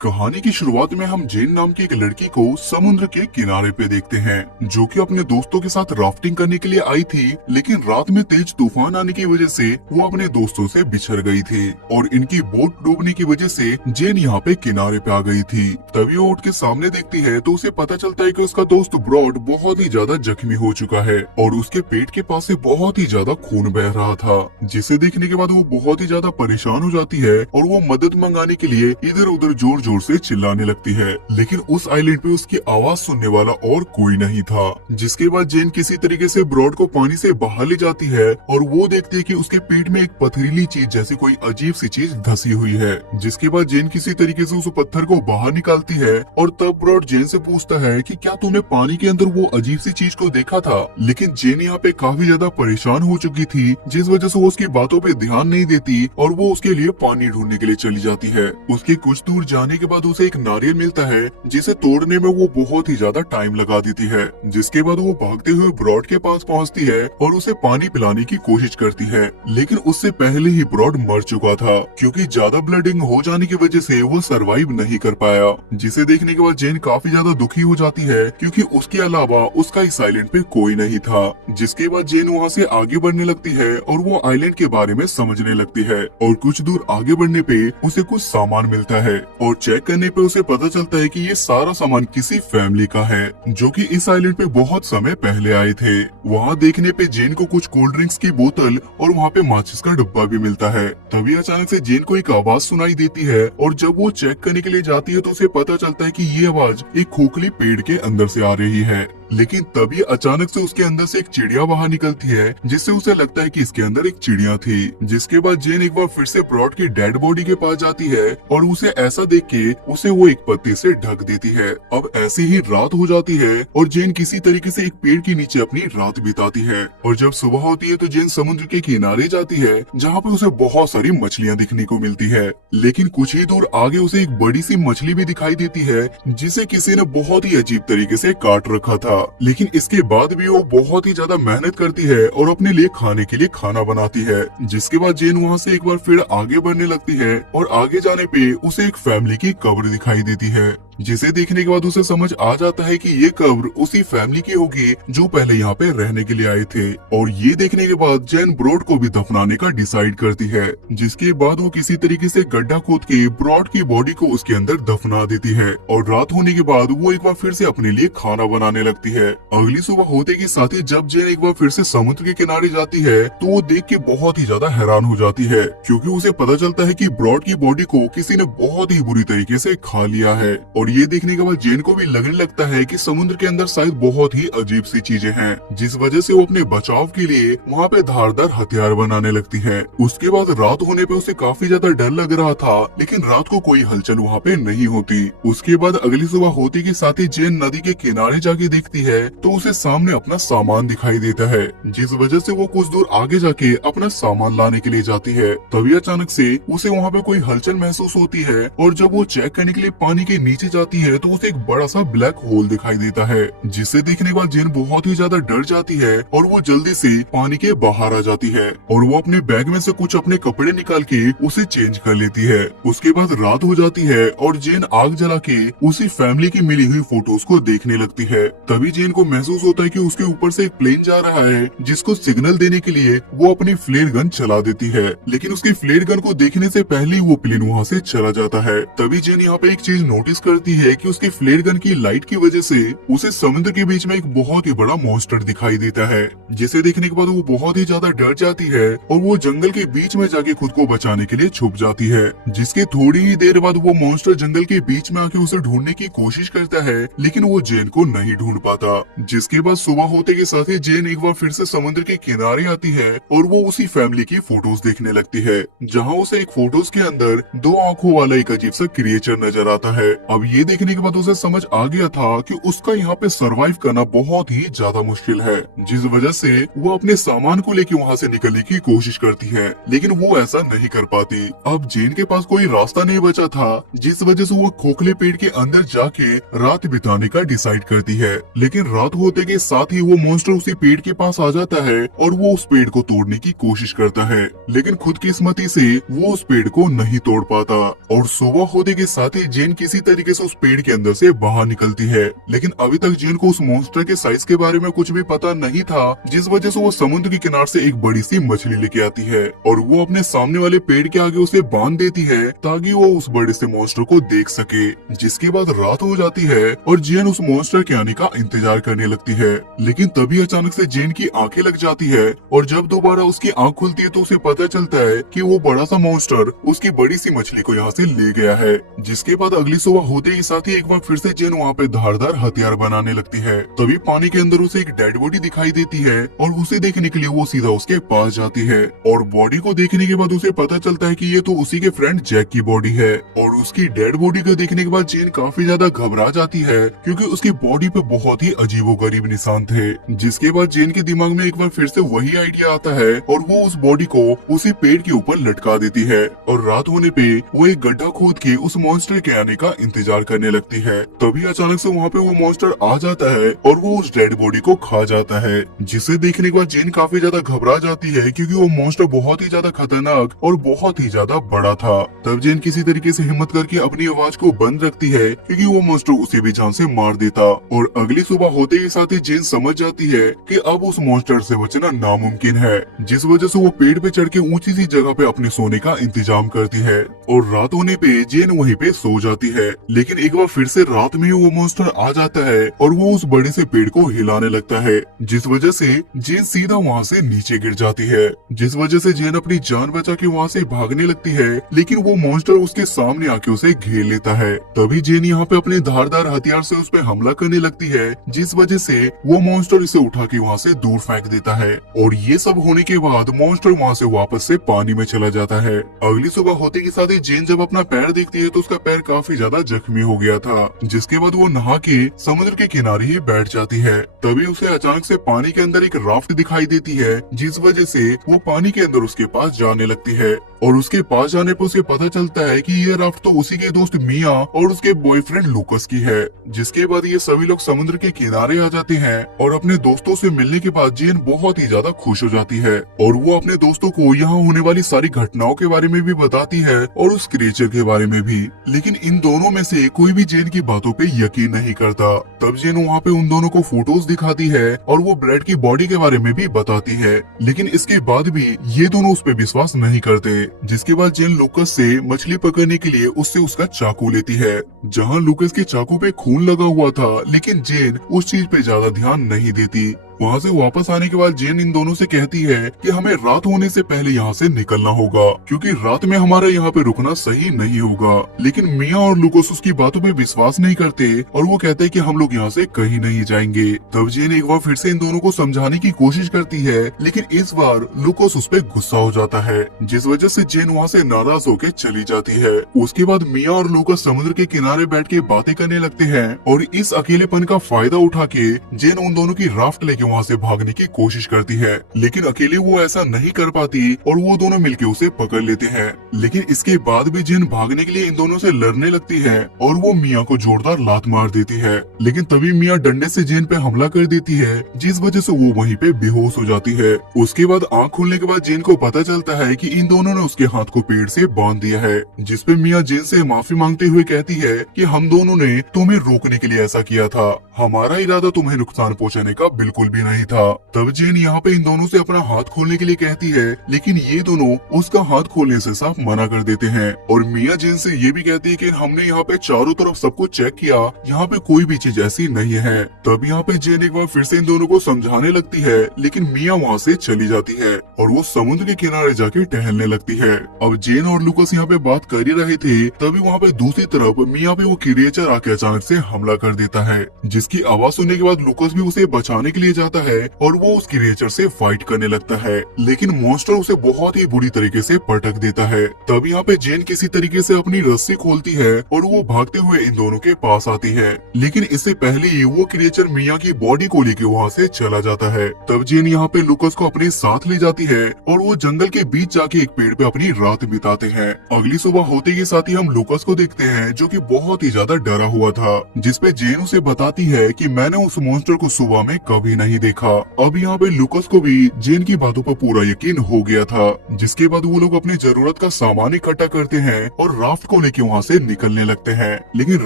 कहानी की शुरुआत में हम जेन नाम की एक लड़की को समुद्र के किनारे पे देखते हैं, जो कि अपने दोस्तों के साथ राफ्टिंग करने के लिए आई थी। लेकिन रात में तेज तूफान आने की वजह से वो अपने दोस्तों से बिछड़ गई थी और इनकी बोट डूबने की वजह से जेन यहाँ पे किनारे पे आ गई थी। तभी वो उठ के सामने देखती है तो उसे पता चलता है कि उसका दोस्त ब्रॉड बहुत ही ज्यादा जख्मी हो चुका है और उसके पेट के पास से बहुत ही ज्यादा खून बह रहा था, जिसे देखने के बाद वो बहुत ही ज्यादा परेशान हो जाती है और वो मदद मंगाने के लिए इधर उधर जोर जोर से चिल्लाने लगती है। लेकिन उस आइलैंड पे उसकी आवाज सुनने वाला और कोई नहीं था। जिसके बाद जेन किसी तरीके से ब्रॉड को पानी से बाहर ले जाती है और वो देखती है कि उसके पेट में एक पथरीली चीज जैसी कोई अजीब सी चीज धसी हुई है। जिसके बाद जेन किसी तरीके से उस पत्थर को बाहर निकालती है और तब ब्रॉड जेन से पूछता है कि क्या तूने पानी के अंदर वो अजीब सी चीज को देखा था। लेकिन जेन यहाँ पे काफी ज्यादा परेशान हो चुकी थी, जिस वजह से वो उसकी बातों पे ध्यान नहीं देती और वो उसके लिए पानी ढूंढने के लिए चली जाती है। उसके कुछ दूर जाने के बाद उसे एक नारियल मिलता है, जिसे तोड़ने में वो बहुत ही ज्यादा टाइम लगा देती है। जिसके बाद वो भागते हुए ब्रॉड के पास पहुंचती है और उसे पानी पिलाने की कोशिश करती है। लेकिन उससे पहले ही ब्रॉड मर चुका था, क्योंकि ज्यादा ब्लडिंग हो जाने की वजह से वो सरवाइव नहीं कर पाया। जिसे देखने के बाद जेन काफी ज्यादा दुखी हो जाती है, क्योंकि उसके अलावा उसका इस आइलैंड पे कोई नहीं था। जिसके बाद जेन वहाँ से आगे बढ़ने लगती है और वो आइलैंड के बारे में समझने लगती है और कुछ दूर आगे बढ़ने पे उसे कुछ सामान मिलता है और चेक करने पे उसे पता चलता है कि ये सारा सामान किसी फैमिली का है, जो कि इस आइलैंड पे बहुत समय पहले आए थे। वहाँ देखने पे जेन को कुछ कोल्ड ड्रिंक्स की बोतल और वहाँ पे माचिस का डब्बा भी मिलता है। तभी अचानक से जेन को एक आवाज सुनाई देती है और जब वो चेक करने के लिए जाती है तो उसे पता चलता है कि ये आवाज एक खोखली पेड़ के अंदर से आ रही है। लेकिन तभी अचानक से उसके अंदर से एक चिड़िया बाहर निकलती है, जिससे उसे लगता है कि इसके अंदर एक चिड़िया थी। जिसके बाद जेन एक बार फिर से ब्रॉड की डेड बॉडी के पास जाती है और उसे ऐसा देख के उसे वो एक पत्ते से ढक देती है। अब ऐसे ही रात हो जाती है और जेन किसी तरीके से एक पेड़ के नीचे अपनी रात बिताती है और जब सुबह होती है तो जेन समुद्र के किनारे जाती है, जहाँ पे उसे बहुत सारी मछलियाँ दिखने को मिलती है। लेकिन कुछ ही दूर आगे उसे एक बड़ी सी मछली भी दिखाई देती है, जिसे किसी ने बहुत ही अजीब तरीके से काट रखा था। लेकिन इसके बाद भी वो बहुत ही ज्यादा मेहनत करती है और अपने लिए खाने के लिए खाना बनाती है। जिसके बाद जेन वहाँ से एक बार फिर आगे बढ़ने लगती है और आगे जाने पे उसे एक फैमिली की कब्र दिखाई देती है, जिसे देखने के बाद उसे समझ आ जाता है कि ये कब्र उसी फैमिली की होगी जो पहले यहाँ पे रहने के लिए आए थे। और ये देखने के बाद जेन ब्रॉड को भी दफनाने का डिसाइड करती है। जिसके बाद वो किसी तरीके से गड्ढा खोद के ब्रॉड की बॉडी को उसके अंदर दफना देती है और रात होने के बाद वो एक बार फिर से अपने लिए खाना बनाने लगती है। अगली सुबह होते के साथ ही जब जेन एक बार फिर से समुद्र के किनारे जाती है तो वो देख के बहुत ही ज्यादा हैरान हो जाती है, क्योंकि उसे पता चलता है कि ब्रॉड की बॉडी को किसी ने बहुत ही बुरी तरीके से खा लिया है। और ये देखने के बाद जेन को भी लगने लगता है कि समुद्र के अंदर शायद बहुत ही अजीब सी चीजें हैं, जिस वजह से वो अपने बचाव के लिए वहाँ पे धारदार हथियार बनाने लगती है। उसके बाद रात होने पे उसे काफी ज्यादा डर लग रहा था, लेकिन रात को कोई हलचल वहाँ पे नहीं होती। उसके बाद अगली सुबह होती के साथ ही जेन नदी के किनारे जाके देखती है तो उसे सामने अपना सामान दिखाई देता है, जिस वजह से वो कुछ दूर आगे जाके अपना सामान लाने के लिए जाती है। तभी अचानक से उसे वहाँ पे कोई हलचल महसूस होती है और जब वो चेक करने के लिए पानी के नीचे जाती है तो उसे एक बड़ा सा ब्लैक होल दिखाई देता है, जिसे देखने के बाद जेन बहुत ही ज्यादा डर जाती है और वो जल्दी से पानी के बाहर आ जाती है और वो अपने बैग में से कुछ अपने कपड़े निकाल के उसे चेंज कर लेती है। उसके बाद रात हो जाती है और जेन आग जला के उसी फैमिली की मिली हुई फोटोज को देखने लगती है। तभी जेन को महसूस होता है कि उसके ऊपर से एक प्लेन जा रहा है, जिसको सिग्नल देने के लिए वो अपनी फ्लेयर गन चला देती है। लेकिन उसकी फ्लेयर गन को देखने से पहले ही वो प्लेन वहाँ से चला जाता है। तभी जेन यहाँ पे एक चीज नोटिस करती है कि उसकी फ्लेयर गन की लाइट की वजह से उसे समुद्र के बीच में एक बहुत ही बड़ा मॉन्स्टर दिखाई देता है, जिसे देखने के बाद वो बहुत ही ज्यादा डर जाती है और वो जंगल के बीच में जाके खुद को बचाने के लिए छुप जाती है। जिसके थोड़ी ही देर बाद वो मॉन्स्टर जंगल के बीच में आके उसे ढूंढने की कोशिश करता है, लेकिन वो जेन को नहीं ढूंढ पाता। जिसके बाद सुबह होते के साथ ही जेन एक बार फिर से समुद्र के किनारे आती है और वो उसी फैमिली की फोटोज देखने लगती है, जहाँ उसे एक फोटोज के अंदर दो आंखों वाला एक अजीब सा क्रिएचर नजर आता है। अब ये देखने के बाद उसे समझ आ गया था कि उसका यहाँ पे सरवाइव करना बहुत ही ज्यादा मुश्किल है, जिस वजह से वो अपने सामान को लेके वहाँ से निकलने की कोशिश करती है, लेकिन वो ऐसा नहीं कर पाती। अब जेन के पास कोई रास्ता नहीं बचा था, जिस वजह से वो खोखले पेड़ के अंदर जाके रात बिताने का डिसाइड करती है। लेकिन रात होते के साथ ही वो मॉन्स्टर उसी पेड़ के पास आ जाता है और वो उस पेड़ को तोड़ने की कोशिश करता है, लेकिन खुदकिस्मती से वो उस पेड़ को नहीं तोड़ पाता और सुबह होते के साथ ही जेन किसी तरीके से उस पेड़ के अंदर से बाहर निकलती है। लेकिन अभी तक जेन को उस मॉन्स्टर के साइज के बारे में कुछ भी पता नहीं था, जिस वजह से वो समुद्र के किनारे से एक बड़ी सी मछली लेके आती है और वो अपने सामने वाले पेड़ के आगे उसे बांध देती है ताकि वो उस बड़े से मॉन्स्टर को देख सके। जिसके बाद रात हो जाती है और जेन उस मॉन्स्टर के आने का इंतजार करने लगती है, लेकिन तभी अचानक से जेन की आंखें लग जाती है और जब दोबारा उसकी आंख खुलती है तो उसे पता चलता है कि वो बड़ा सा मॉन्स्टर उसकी बड़ी सी मछली को यहाँ से ले गया है। जिसके बाद अगली सुबह होते ही साथ ही एक बार फिर से जेन वहाँ पे धारदार हथियार बनाने लगती है। तभी पानी के अंदर उसे एक डेड बॉडी दिखाई देती है और उसे देखने के लिए वो सीधा उसके पास जाती है और बॉडी को देखने के बाद उसे पता चलता है कि ये तो उसी के फ्रेंड जैक की बॉडी है। और उसकी डेड बॉडी को देखने के बाद जेन काफी ज्यादा घबरा जाती है क्योंकि उसकी बॉडी पे बहुत ही अजीबोगरीब निशान थे। जिसके बाद जेन के दिमाग में एक बार फिर से वही आइडिया आता है और वो उस बॉडी को उसी पेड़ के ऊपर लटका देती है और रात होने पे वो एक गड्ढा खोद के उस मॉन्स्टर के आने का इंतजार करने लगती है। तभी अचानक से वहाँ पे वो मॉन्स्टर आ जाता है और वो उस डेड बॉडी को खा जाता है, जिसे देखने के बाद जेन काफी ज्यादा घबरा जाती है क्योंकि वो मॉन्स्टर बहुत ही ज्यादा खतरनाक और बहुत ही ज्यादा बड़ा था। तब जेन किसी तरीके से हिम्मत करके अपनी आवाज को बंद रखती है क्योंकि वो मॉन्स्टर उसे भी जान से मार देता। और अगली सुबह होते ही साथ ही जेन समझ जाती है कि अब उस मॉन्स्टर से बचना नामुमकिन है, जिस वजह से वो पेड़ पे चढ़ के ऊंची सी जगह पे अपने सोने का इंतजाम करती है और रात होने पे जेन वहीं पे सो जाती है। लेकिन एक बार फिर से रात में वो मॉन्स्टर आ जाता है और वो उस बड़े से पेड़ को हिलाने लगता है, जिस वजह से जेन सीधा वहाँ से नीचे गिर जाती है, जिस वजह से जेन अपनी जान बचा के वहाँ से भागने लगती है, लेकिन वो मॉन्स्टर उसके सामने आके उसे घेर लेता है। तभी जेन यहाँ पे अपने धारदार हथियार से उस पे हमला करने लगती है, जिस वजह से वो मॉन्स्टर इसे उठा के वहाँ से दूर फेंक देता है और ये सब होने के बाद मॉन्स्टर वहाँ से वापस से पानी में चला जाता है। अगली सुबह होते के साथ ही जेन जब अपना पैर देखती है तो उसका पैर काफी ज्यादा जख्मी हो गया था, जिसके बाद वो नहा के समुद्र के किनारे ही बैठ जाती है। तभी उसे अचानक से पानी के अंदर एक राफ्ट दिखाई देती है, जिस वजह से वो पानी के अंदर उसके पास जाने लगती है और उसके पास जाने पर उसे पता चलता है कि ये राफ्ट तो उसी के दोस्त मिया और उसके बॉयफ्रेंड लूकस की है। जिसके बाद ये सभी लोग समुद्र के किनारे आ जाते हैं और अपने दोस्तों से मिलने के बाद जेन बहुत ही ज्यादा खुश हो जाती है और वो अपने दोस्तों को यहाँ होने वाली सारी घटनाओं के बारे में भी बताती है और उस क्रिएचर के बारे में भी। लेकिन इन दोनों में से कोई भी जेन की बातों पे यकीन नहीं करता। तब जेन वहाँ पे उन दोनों को फोटोज दिखाती है और वो ब्रैड की बॉडी के बारे में भी बताती है, लेकिन इसके बाद भी ये दोनों उस पे विश्वास नहीं करते। जिसके बाद जेन लूकस से मछली पकड़ने के लिए उससे उसका चाकू लेती है, जहाँ लूकस के चाकू पे खून लगा हुआ था, लेकिन जेन उस चीज पे ज्यादा ध्यान नहीं देती। वहाँ से वापस आने के बाद जेन इन दोनों से कहती है कि हमें रात होने से पहले यहाँ से निकलना होगा क्योंकि रात में हमारा यहाँ पे रुकना सही नहीं होगा। लेकिन मिया और लूकस उसकी बातों पे विश्वास नहीं करते और वो कहते हैं कि हम लोग यहाँ से कहीं नहीं जाएंगे। तब जेन एक बार फिर से इन दोनों को समझाने की कोशिश करती है, लेकिन इस बार लूकस उस पे गुस्सा हो जाता है, जिस वजह से जेन वहाँ से नाराज होकर चली जाती है। उसके बाद मिया और लूकस समुद्र के किनारे बैठ के बातें करने लगते हैं और इस अकेलेपन का फायदा उठा के जेन उन दोनों की राफ्ट लेके वहाँ से भागने की कोशिश करती है, लेकिन अकेले वो ऐसा नहीं कर पाती और वो दोनों मिलके उसे पकड़ लेते हैं। लेकिन इसके बाद भी जेन भागने के लिए इन दोनों से लड़ने लगती है और वो मिया को जोरदार लात मार देती है, लेकिन तभी मिया डंडे से जेन पे हमला कर देती है, जिस वजह से वो वहीं पे बेहोश हो जाती है। उसके बाद आंख खुलने के बाद जेन को पता चलता है कि इन दोनों ने उसके हाथ को पेड़ से बांध दिया है, जिसपे मिया जेन से माफी मांगते हुए कहती है कि हम दोनों ने तुम्हें रोकने के लिए ऐसा किया था, हमारा इरादा तुम्हें नुकसान पहुँचाने का बिल्कुल भी नहीं था। तब जेन यहाँ पे इन दोनों से अपना हाथ खोलने के लिए कहती है, लेकिन ये दोनों उसका हाथ खोलने से साफ मना कर देते हैं और मिया जेन से ये भी कहती है कि हमने यहाँ पे चारों तरफ सब कुछ चेक किया, यहाँ पे कोई भी चीज ऐसी नहीं है। तब यहाँ पे जेन एक बार फिर से इन दोनों को समझाने लगती है, लेकिन मिया वहाँ से चली जाती है और वो समुद्र के किनारे जाके टहलने लगती है। अब जेन और लूकस यहाँ पे बात कर ही रहे थे, तभी वहाँ पे दूसरी तरफ मिया पे वो क्रिएचर आके अचानक से हमला कर देता है, जिसके उसकी आवाज सुनने के बाद लूकस भी उसे बचाने के लिए जाता है और वो उस क्रिएचर से फाइट करने लगता है, लेकिन मॉन्स्टर उसे बहुत ही बुरी तरीके से पटक देता है। तब यहाँ पे जेन किसी तरीके से अपनी रस्सी खोलती है और वो भागते हुए इन दोनों के पास आती है, लेकिन इससे पहले ही वो क्रिएचर मिया की बॉडी को लेके वहाँ से चला जाता है। तब जेन यहाँ पे लूकस को अपने साथ ले जाती है और वो जंगल के बीच जाके एक पेड़ पे अपनी रात बिताते हैं। अगली सुबह होते के साथ ही हम लूकस को देखते हैं जो कि बहुत ही ज्यादा डरा हुआ था, जिसपे जेन उसे बताती है कि मैंने उस मॉन्स्टर को सुबह में कभी नहीं देखा। अब यहाँ पे लूकस को भी जेन की बातों पर पूरा यकीन हो गया था, जिसके बाद वो लोग अपनी जरूरत का सामान इकट्ठा करते हैं और राफ्ट को लेके वहाँ से निकलने लगते हैं। लेकिन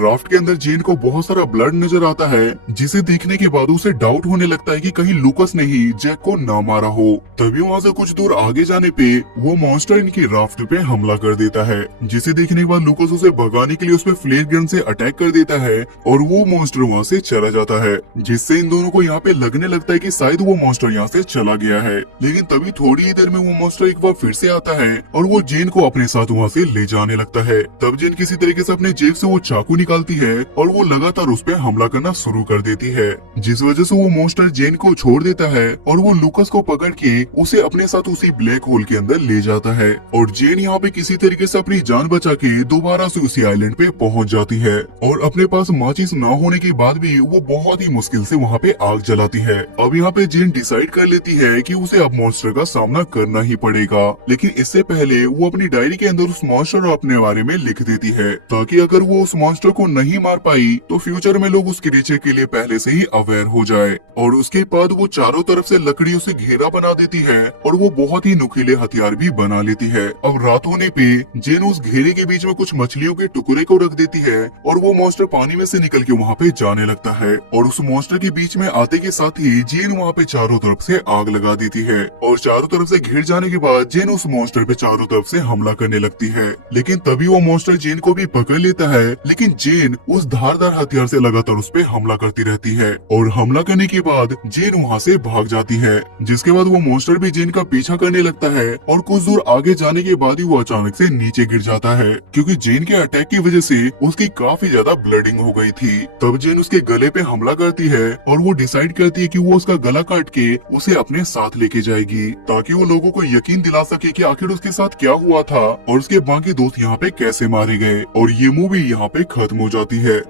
राफ्ट के अंदर जेन को बहुत सारा ब्लड नजर आता है, जिसे देखने के बाद उसे डाउट होने लगता है कि कहीं लूकस ने ही जैक को ना मारा हो। तभी वहाँ से कुछ दूर आगे जाने पे वो मॉन्स्टर इनकी राफ्ट पे हमला कर देता है, जिसे देखने के बाद लूकस उसे भगाने के लिए उस पे फ्लेयर गन से अटैक कर देता है और वो मॉन्स्टर वहाँ से चला जाता है, जिससे इन दोनों को यहाँ पे लगने लगता है कि शायद वो मॉन्स्टर यहाँ से चला गया है। लेकिन तभी थोड़ी ही देर में वो मॉन्स्टर एक बार फिर से आता है और वो जेन को अपने साथ वहाँ से ले जाने लगता है। तब जेन किसी तरीके से अपने जेब से वो चाकू निकालती है और वो लगातार उस पे हमला करना शुरू कर देती है, जिस वजह से वो मॉन्स्टर जेन को छोड़ देता है और वो लूकस को पकड़ के उसे अपने साथ उसी ब्लैक होल के अंदर ले जाता है। और जेन यहाँ पे किसी तरीके से अपनी जान बचा के दोबारा से उसी आइलैंड पे पहुंच जाती है और अपने पास माचिस ना होने के बाद भी वो बहुत ही मुश्किल से वहाँ पे आग जलाती है। अब यहाँ पे जेन डिसाइड कर लेती है कि उसे अब मॉन्स्टर का सामना करना ही पड़ेगा, लेकिन इससे पहले वो अपनी डायरी के अंदर उस मॉन्स्टर और अपने बारे में लिख देती है, ताकि अगर वो उस मॉन्स्टर को नहीं मार पाई तो फ्यूचर में लोग उस क्रिएचर के लिए पहले से ही अवेयर हो जाए। और उसके बाद वो चारों तरफ से लकड़ियों से घेरा बना देती है और वो बहुत ही नुकीले हथियार भी बना लेती है। अब रात होने पे जेन उस घेरे के बीच में कुछ मछलियों के टुकड़े को रख देती है और वो मॉन्स्टर पानी में से निकल के वहाँ पे जाने लगता है और उस मॉन्स्टर के बीच में आते के साथ ही जेन वहाँ पे चारों तरफ से आग लगा देती है और चारों तरफ से घिर जाने के बाद जेन उस मॉन्स्टर पे चारों तरफ से हमला करने लगती है। लेकिन तभी वो मॉन्स्टर जेन को भी पकड़ लेता है, लेकिन जेन उस धारदार हथियार से लगातार उस पे हमला करती रहती है और हमला करने के बाद जेन वहाँ से भाग जाती है, जिसके बाद वो मॉन्स्टर भी जेन का पीछा करने लगता है और कुछ दूर आगे जाने के बाद ही वो अचानक से नीचे गिर जाता है, क्योंकि जेन के अटैक की वजह से उसकी काफी ज्यादा ब्लडिंग हो गई थी। तब जेन उसके गले पे हमला करती है और वो डिसाइड करती है कि वो उसका गला काट के उसे अपने साथ लेके जाएगी, ताकि वो लोगों को यकीन दिला सके कि आखिर उसके साथ क्या हुआ था और उसके बाकी दोस्त यहाँ पे कैसे मारे गए। और ये मूवी यहाँ पे खत्म हो जाती है।